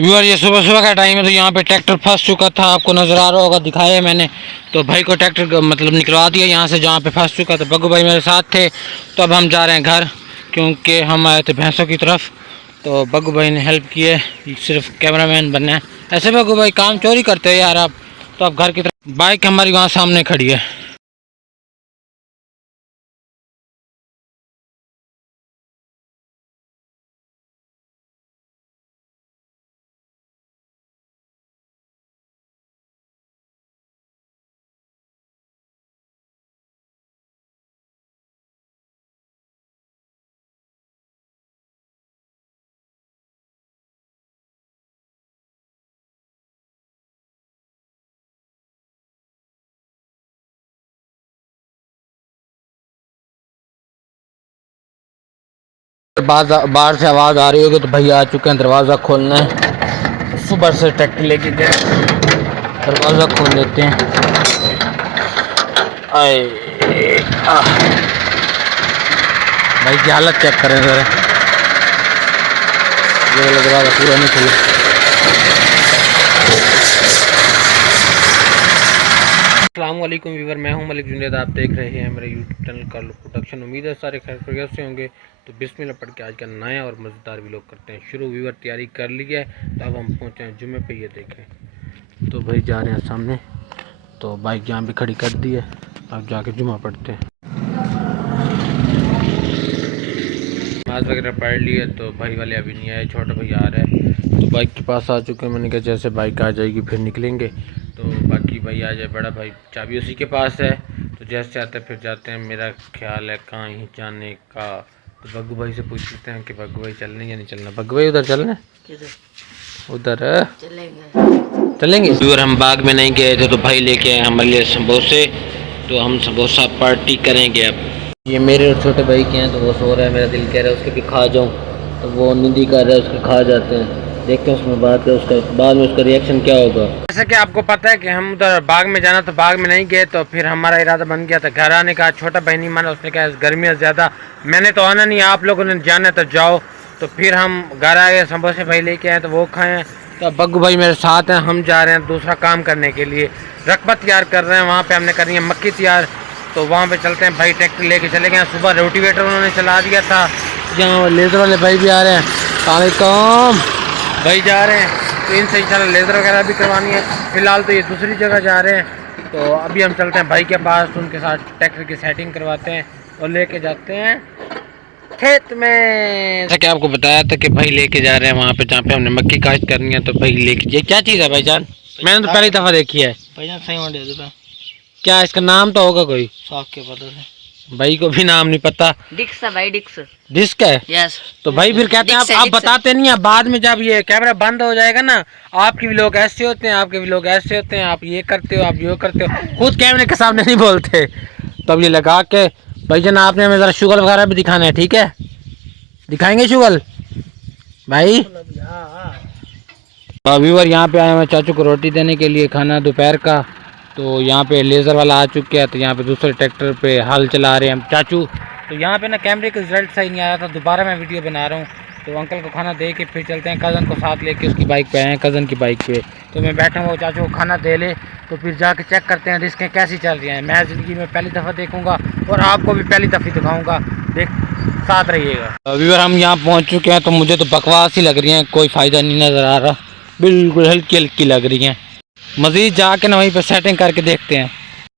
Viewer ये सुबह सुबह का टाइम है, तो यहाँ पे ट्रैक्टर फंस चुका था, आपको नज़र आ रहा होगा, दिखाया है मैंने। तो भाई को ट्रैक्टर मतलब निकलवा दिया यहाँ से जहाँ पे फंस चुका था। बग्गू भाई मेरे साथ थे, तो अब हम जा रहे हैं घर, क्योंकि हम आए थे भैंसों की तरफ। तो बग्गू भाई ने हेल्प की है, सिर्फ कैमरामैन बनना है। ऐसे बग्गू भाई काम चोरी करते हो यार आप। तो अब घर की तरफ बाइक हमारी वहाँ सामने खड़ी है। बाहर से आवाज़ आ रही होगी, तो भैया आ चुके हैं, दरवाज़ा खोलना है। सुबह से ट्रैक्टर लेके गए, दरवाज़ा खोल लेते हैं। आए भाई की हालत चेक करें ज़रा, ये दरवाज़ा पूरा नहीं खुला। अस्सलामुअलैकुम व्यूवर, मैं हूं मलिक जुनैद, आप देख रहे हैं मेरे यूट्यूब चैनल का प्रोडक्शन। उम्मीद है सारे खैर खैरियत से होंगे। तो बिस्मिल्लाह पढ़ के आज का नया और मज़ेदार व्लॉग करते हैं शुरू। व्यूवर तैयारी कर ली है, तो अब हम पहुंचे हैं जुम्मे पे। ये देखें, तो भाई जा रहे हैं सामने, तो बाइक यहाँ पे खड़ी कर दी है, अब जाके जुम्मा पढ़ते हैं। नमाज वगैरह पढ़ ली है, तो भाई वाले अभी नहीं आए, छोटा भैया आ रहा है, तो बाइक के पास आ चुके हैं। मैंने कहा जैसे बाइक आ जाएगी फिर निकलेंगे। तो बाकी भाई आ जाए, बड़ा भाई चाबी उसी के पास है, तो जैसे आते फिर जाते हैं। मेरा ख्याल है कहीं जाने का, तो बग्गू भाई से पूछ लेते हैं कि बग्गू भाई चलने या नहीं चलना। बग्गू भाई उधर चलना, उधर चलेंगे। और हम बाग में नहीं गए थे, तो भाई लेके आए हमारे लिए समोसे, तो हम समोसा पार्टी करेंगे। अब ये मेरे और छोटे भाई के हैं, तो वो सो रहा है, मेरा दिल कह रहा है उसके भी खा जाऊँ, तो वो निंदी कर रहा है, उसके खा जाते हैं। देखते हैं उसमें बात है, उसका बाद में उसका रिएक्शन क्या होगा। जैसा कि आपको पता है कि हम उधर बाग में जाना, तो बाग में नहीं गए, तो फिर हमारा इरादा बन गया था घर आने का। छोटा भाई नहीं माना, उसने कहा गर्मी है ज़्यादा, मैंने तो आना नहीं, आप लोगों ने जाना तो जाओ। तो फिर हम घर आ गए, समोसे भाई लेके आए, तो वो खाएँ। तो अब बग्गू भाई मेरे साथ हैं, हम जा रहे हैं दूसरा काम करने के लिए, रकबा तैयार कर रहे हैं। वहाँ पर हमने करनी है मक्की तैयार, तो वहाँ पे चलते हैं। भाई ट्रैक्टर लेके चले गए, सुबह रोटीवेटर उन्होंने चला दिया था। यहाँ लेज़र वाले भाई भी आ रहे हैं, सलाम भाई जा रहे हैं, तो इनसे इंशाल्लाह लेज़र वगैरह भी करवानी है। फ़िलहाल तो ये दूसरी जगह जा रहे हैं, तो अभी हम चलते हैं भाई के पास, तो उनके साथ ट्रैक्टर की सेटिंग करवाते हैं और लेके जाते हैं खेत में। जैसा कि आपको बताया था कि भाई लेके जा रहे हैं वहाँ पे जहाँ पे हमने मक्की काश्त करनी है, तो भाई लेके। ये क्या चीज़ है भाईजान? मैंने तो पहली दफ़ा देखी है भाईजान। सही क्या इसका नाम तो होगा कोई? के पता है भाई को भी नाम नहीं पता। डिक्स है भाई, डिक्स। डिस्क है? यस। तो भाई फिर कहते हैं आप बताते नहीं है, बाद में जब ये कैमरा बंद हो जाएगा ना, आपके भी लोग ऐसे होते हैं, आपके भी लोग ऐसे होते हैं, आप ये करते हो, आप ये करते हो, खुद कैमरे के सामने नहीं बोलते। तो अब ये लगा के भाईजान आपने हमें ज़रा शुगर वगैरह भी दिखाना है, ठीक है? दिखाएंगे शुगर भाई। व्यूअर यहाँ पे आए हैं चाचू को रोटी देने के लिए, खाना दोपहर का। तो यहाँ पे लेज़र वाला आ चुके हैं, तो यहाँ पे दूसरे ट्रैक्टर पे हल चला रहे हैं हम चाचू। तो यहाँ पे ना कैमरे का रिजल्ट सही नहीं आया था, दोबारा मैं वीडियो बना रहा हूँ। तो अंकल को खाना दे के फिर चलते हैं, कज़न को साथ लेके उसकी बाइक पे आए हैं, कज़न की बाइक पे। तो मैं बैठा हुआ, चाचू को खाना दे ले, तो फिर जाके चेक करते हैं डिस्कें कैसी चल रही हैं। मैं ज़िंदगी में पहली दफ़ा देखूँगा और आपको भी पहली दफ़ा दिखाऊँगा, देख साथ रहिएगा। व्यूअर हम यहाँ पहुँच चुके हैं, तो मुझे तो बकवास ही लग रही हैं, कोई फ़ायदा नहीं नज़र आ रहा, बिल्कुल हल्की हल्की लग रही हैं। मज़ीद जाके ना वहीं पे सेटिंग करके देखते हैं।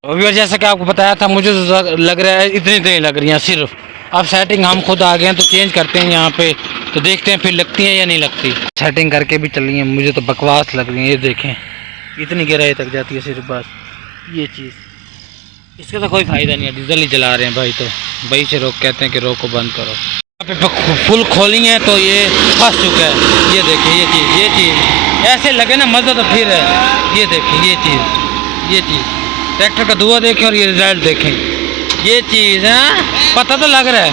व्यूअर जैसा कि आपको बताया था, मुझे तो लग रहा है इतनी लग रही हैं सिर्फ। अब सेटिंग हम खुद आ गए हैं, तो चेंज करते हैं यहाँ पे, तो देखते हैं फिर लगती हैं या नहीं लगती। सेटिंग करके भी चल रही हैं, मुझे तो बकवास लग रही है। ये देखें इतनी गहराई तक जाती है सिर्फ, बस ये चीज़। इसका तो कोई फ़ायदा नहीं है, डीजल ही जला रहे हैं भाई। तो भाई से रोक कहते हैं कि रोको, बंद करो। यहाँ पे फुल खोली है, तो ये फंस चुका है। ये देखें ये चीज़ ऐसे लगे ना, मज़ा तो फिर है। ये देखें ये चीज़ ट्रैक्टर का धुआं देखें और ये रिजल्ट देखें, ये चीज़ है, पता तो लग रहा है।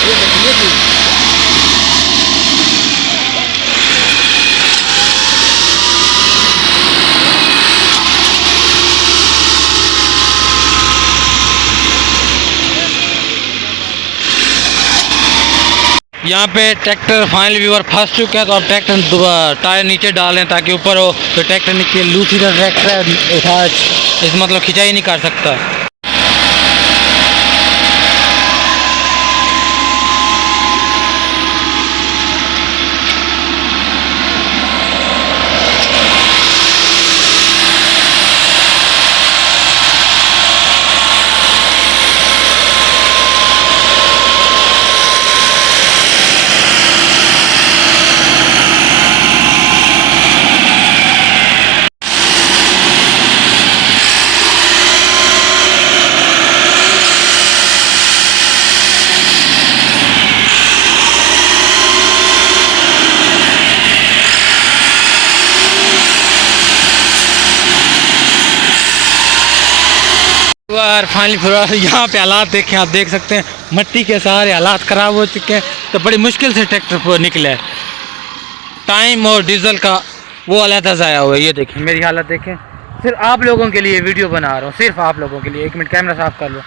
ये देखें ये चीज़, यहाँ पे ट्रैक्टर फाइनल व्यूअर फंस चुके हैं, तो अब ट्रैक्टर टायर नीचे डालें ताकि ऊपर हो, तो ट्रैक्टर नीचे लूसी का ट्रैक्टर है, उठा इस मतलब खिंचाई नहीं कर सकता। यार फाइनली फिर यहाँ पे हालात देखें, आप देख सकते हैं मिट्टी के सारे हालात ख़राब हो चुके हैं, तो बड़ी मुश्किल से ट्रैक्टर पर निकले है। टाइम और डीजल का वो अलहदा ज़ाया हुआ है। ये देखें मेरी हालत देखें, सिर्फ आप लोगों के लिए वीडियो बना रहा हूँ, सिर्फ आप लोगों के लिए। 1 मिनट कैमरा साफ कर लो।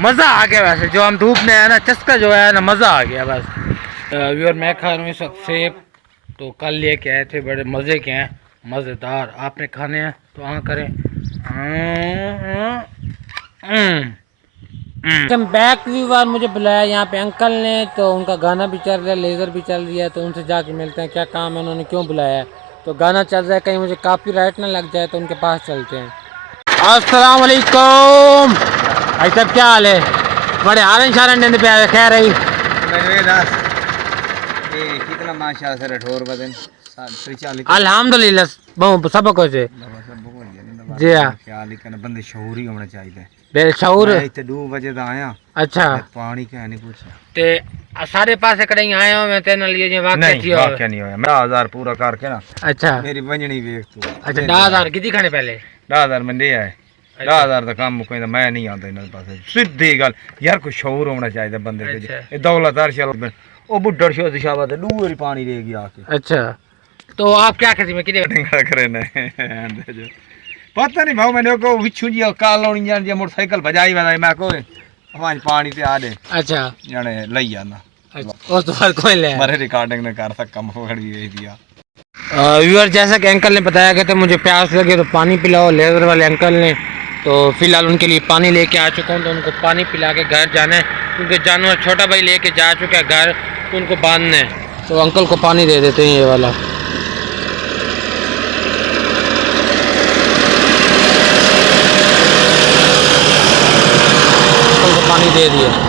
मज़ा आ गया वैसे, जो हम धूप में है ना, चस्का जो है ना, मज़ा आ गया बस। व्यूअर मैं खा रहा हूँ इस वक्त सेब, तो कल लेके आए थे, बड़े मज़े के हैं, मज़ेदार। आपने खाने हैं तो हाँ करें। बैक व्यूअर मुझे बुलाया यहाँ पे अंकल ने, तो उनका गाना भी चल रहा है, लेज़र भी चल रही है, तो उनसे जाके मिलते हैं क्या काम है, उन्होंने क्यों बुलाया है। तो गाना चल रहा है, कहीं मुझे कॉपीराइट ना लग जाए, तो उनके पास चलते हैं। अस्सलाम वालेकुम भाई साहब, क्या हाल है? बड़े हारन शारन पे आए, खैर रही कितना माशा से रठोर बदन अल्हम्दुलिल्लाह सब कुछ है जी। हाँ ख्याल करना, बंदे शऊर ही होना चाहिए। बेशऊर इतने 2 बजे का आया। अच्छा पानी का नहीं कुछ ते सारे पासे कहीं आया हूं मैं, तेरे लिए जो वाकया नहीं होया। मैं 1000 पूरा करके ना, अच्छा मेरी बंजनी वेख तू। अच्छा 10,000 कितनी खाने पहले 10,000 मैं ले आए। 10,000 का काम मुकैंदा, मैं नहीं आता इन्हां पासे। सीधी गल यार, कोई शऊर होना चाहिए बंदे ते। ए दौलत अर्श ओ बुड्ढड़ शो दिशावा ते दूर पानी ले गया आके। अच्छा तो आप क्या कहते मैं कितने करे ना पता नहीं भाव, मैंने को विचू जी काल लोनी जान जी मोटरसाइकिल बजाई बजाई मैं को हमारी पानी ते आ दे। अच्छा जाने लई जाना। अच्छा उस तो बार कोई ले मारे रिकॉर्डिंग ने कर सक कम पकड़ी गई दिया। व्यूअर जैसा कि अंकल ने बताया कि तो मुझे प्यास लगे तो पानी पिलाओ, लेज़र वाले अंकल ने, तो फिलहाल उनके लिए पानी लेके आ चुका हूँ, तो उनको पानी पिला के घर जाना है, क्योंकि जानवर छोटा भाई लेके जा चुका है घर, तो उनको बांधना है। तो अंकल को पानी दे देते हैं, ये वाला अंकल को पानी दे दिया।